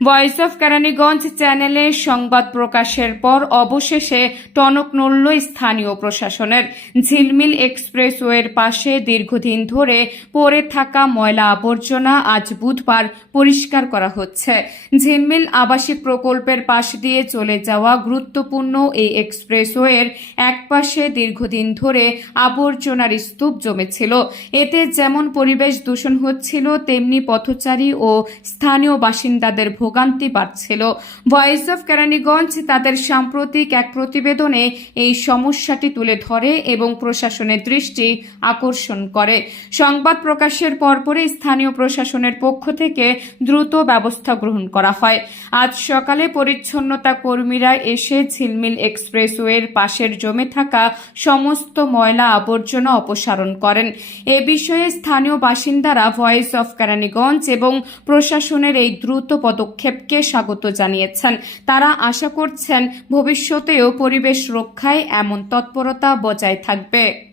Voice of Keraniganj চ্যানেলে সংবাদ প্রকাশের পর অবশেষে টনক নড়ল স্থানীয় প্রশাসনের। ঝিলমিল এক্সপ্রেসওয়ের পাশে দীর্ঘদিন ধরে পড়ে থাকা ময়লা আবর্জনা আজ বুধবার পরিষ্কার করা হচ্ছে। ঝিলমিল আবাসিক প্রকল্পের পাশ দিয়ে চলে যাওয়া গুরুত্বপূর্ণ এই এক্সপ্রেসওয়ের একপাশে দীর্ঘদিন ধরে আবর্জনার স্তূপ জমেছিল। এতে যেমন পরিবেশ দূষণ হচ্ছিল, তেমনি পথচারী ও স্থানীয় বাসিন্দাদের ভোগান্তি বাড়ছিল। ভয়েস অফ কেরানীগঞ্জ তাদের সাম্প্রতিক এক প্রতিবেদনে এই সমস্যাটি তুলে ধরে এবং প্রশাসনের দৃষ্টি আকর্ষণ করে। সংবাদ প্রকাশের পরপরই স্থানীয় প্রশাসনের পক্ষ থেকে দ্রুত ব্যবস্থা গ্রহণ করা হয়। আজ সকালে পরিচ্ছন্নতা কর্মীরা এসে ঝিলমিল এক্সপ্রেসওয়ের পাশের জমে থাকা সমস্ত ময়লা আবর্জনা অপসারণ করেন। এ বিষয়ে স্থানীয় বাসিন্দারা ভয়েস অফ কেরানীগঞ্জ এবং প্রশাসনের এই দ্রুত পদক্ষেপকে স্বাগত জানিয়েছেন। তারা আশা করছেন ভবিষ্যতেও পরিবেশ রক্ষায় এমন তৎপরতা বজায় থাকবে।